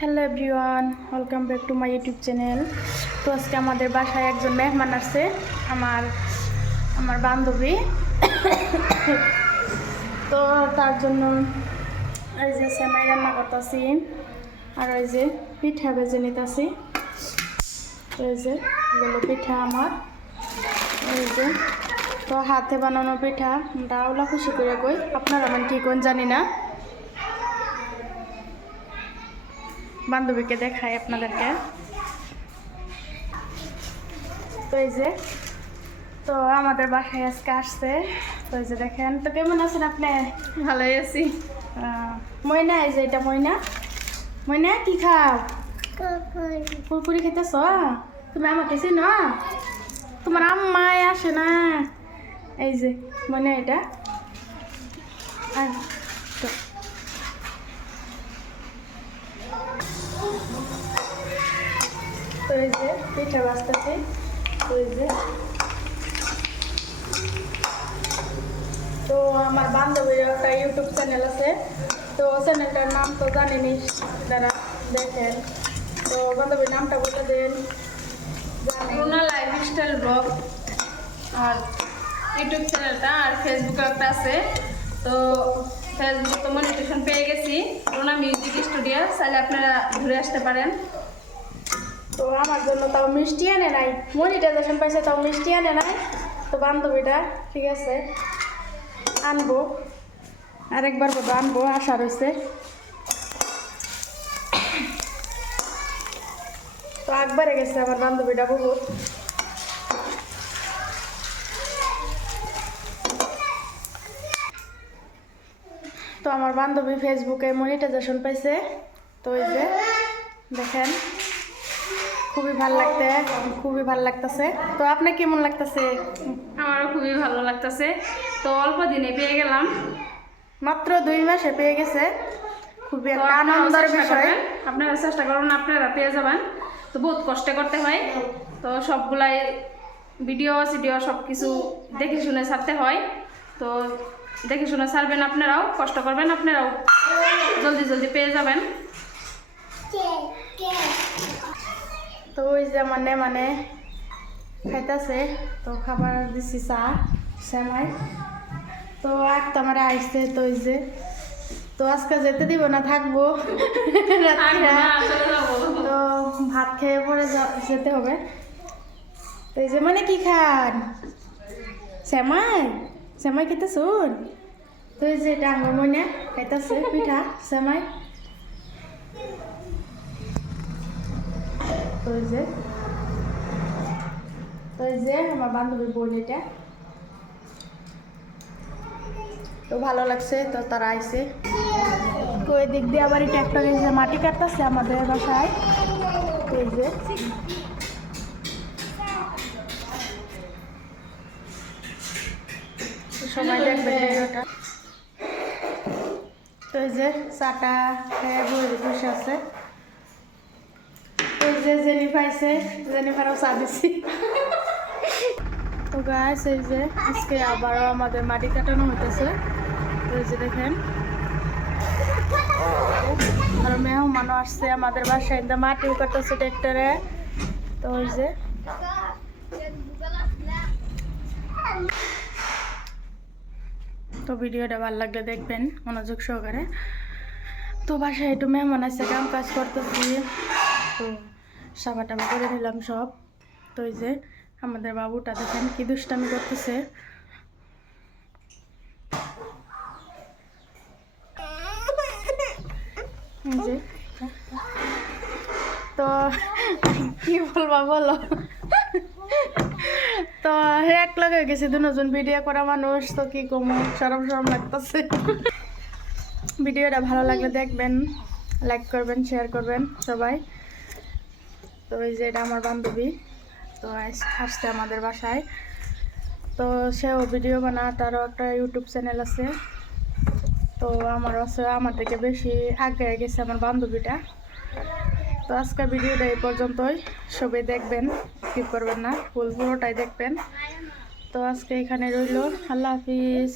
Hello everyone, welcome back to my YouTube channel. তো আজকে আমাদের বাসায় একজন মেহমান আসছে, আমার বান্ধবী। তো তার জন্য এই যে সেমাই রান্না করতেছি আর ওই যে পিঠা ভেজে নিতেছি। তো এই যে এগুলো পিঠা আমার, এই যে তো হাতে বানানো পিঠা, ডাউলা খুশি করে কই, আপনারা আমার কি কোন জানি না। বান্ধবীকে দেখাই আপনাদেরকে। তো এই যে তো আমাদের বাসায় আজকে আসছে। তো এই যে দেখেন, তো কেমন আছেন আপনি? ভালোই আছি। ময়না, এই যে এটা ময়না। ময়না কি খাও? কুরকুরি খেতেছ? তুমি আমাকে চিনো? তোমার আম্মাই আসে না? এই যে ময়না, এটা তো তো এই যে পিঠা বাজতেছি। তো এই যে তো আমার বান্ধবীর একটা ইউটিউব চ্যানেল আছে, তো চ্যানেলটার নাম তো জানেনি যারা দেখেন। তো বান্ধবীর নামটা বলে দেন। রুনা লাইফস্টাইল ব্লগ আর ইউটিউব চ্যানেলটা, আর ফেসবুকে একটা আছে। তো ফেসবুকে তো মনিটেশন পেয়ে গেছি, রুনা মিউজিক স্টুডিও, চাইলে আপনারা ঘুরে আসতে পারেন। তো আমার জন্য তাও মিষ্টি আনে নাই, মনিটাইজেশন পাইছে তাও মিষ্টি আনে নাই। তো বান্ধবীটা ঠিক আছে, আনবো, আরেকবার বোধ আনবো, আশা রয়েছে। তো একবারে গেছে আমার বান্ধবীটা বহুত। তো আমার বান্ধবী ফেসবুকে মনিটাইজেশন পাইছে। তো এই যে দেখেন, খুবই ভালো লাগতেছে। তো আপনার কেমন লাগতেছে? আমারও খুবই ভালো লাগতেছে। তো অল্প দিনে পেয়ে গেলাম, মাত্র 2 মাসে পেয়ে গেছে, খুবই তো একটা আনন্দের বিষয়। আপনারা চেষ্টা করুন, আপনারা পেয়ে যাবেন। তো বহুত কষ্ট করতে হয়, তো সবগুলাই ভিডিও সব কিছু দেখে শুনে ছাড়তে হয়। তো দেখে শুনে ছাড়বেন, আপনারাও কষ্ট করবেন, আপনারাও জলদি পেয়ে যাবেন। তো ওই যে মানে খাইতেছে, তো খাবার দিছি চা সেমাই। তো একটা আমার আইসে, তো ওই যে তো আজকে যেতে দিব না, থাকবো তো ভাত খেয়ে পরে যেতে হবে। তো এই যে মানে কি খান? সেমাই খেতে শুন। তো এই যে এটা আমার মনে খাইতেছে পিঠা সেমাই। তো এই যে আমার বান্ধবীর বোন এটা। তো ভালো লাগছে, তো তারা আইসে। তো এই দিক দিয়ে আবার ট্র্যাক্টর এসে মাটি কাটতেছে আমাদের বাসায়। তো এই যে সবাই দেখবে ভিডিওটা। তো এই যে চাটা খেয়ে বসে আছে। তো এই যে জেনিফারও চা দিছি। তো গাছ, এই যে আজকে আবারও আমাদের মাটি কাটানো হইতেছে। তো এই যে দেখেন, আর মেহমানও আসছে আমাদের বাসায়, মাটিও কাটতেছে ট্র্যাক্টরে। তো ওই যে তো ভিডিওটা ভালো লাগলে দেখবেন মনোযোগ সহকারে। তো বাসায় একটু মেহমান আছে, কাম কাজ করতেছি, তো সাবা টাবা করে নিলাম সব। তো এই যে আমাদের বাবুটা দেখেন কি দুষ্টামি করতেছে। তো কি বলবা বলো। তো এক লগে গেছি দুজন ভিডিও করা মানুষ, তো কি কম সরম লাগতেছে। ভিডিওটা ভালো লাগলে দেখবেন, লাইক করবেন, শেয়ার করবেন সবাই। তো এই যে এটা আমার বান্ধবী, তো আসছে আমাদের বাসায়। তো সেও ভিডিও বানা, তারও একটা ইউটিউব চ্যানেল আছে। তো আমার থেকে বেশি আগে গেছে আমার বান্ধবীটা। তো আজকের ভিডিওটা এই পর্যন্তই, সবাই দেখবেন, স্কিপ করবেন না, পুরোটাই দেখবেন। তো আজকে এখানে রইল, আল্লাহ হাফিজ।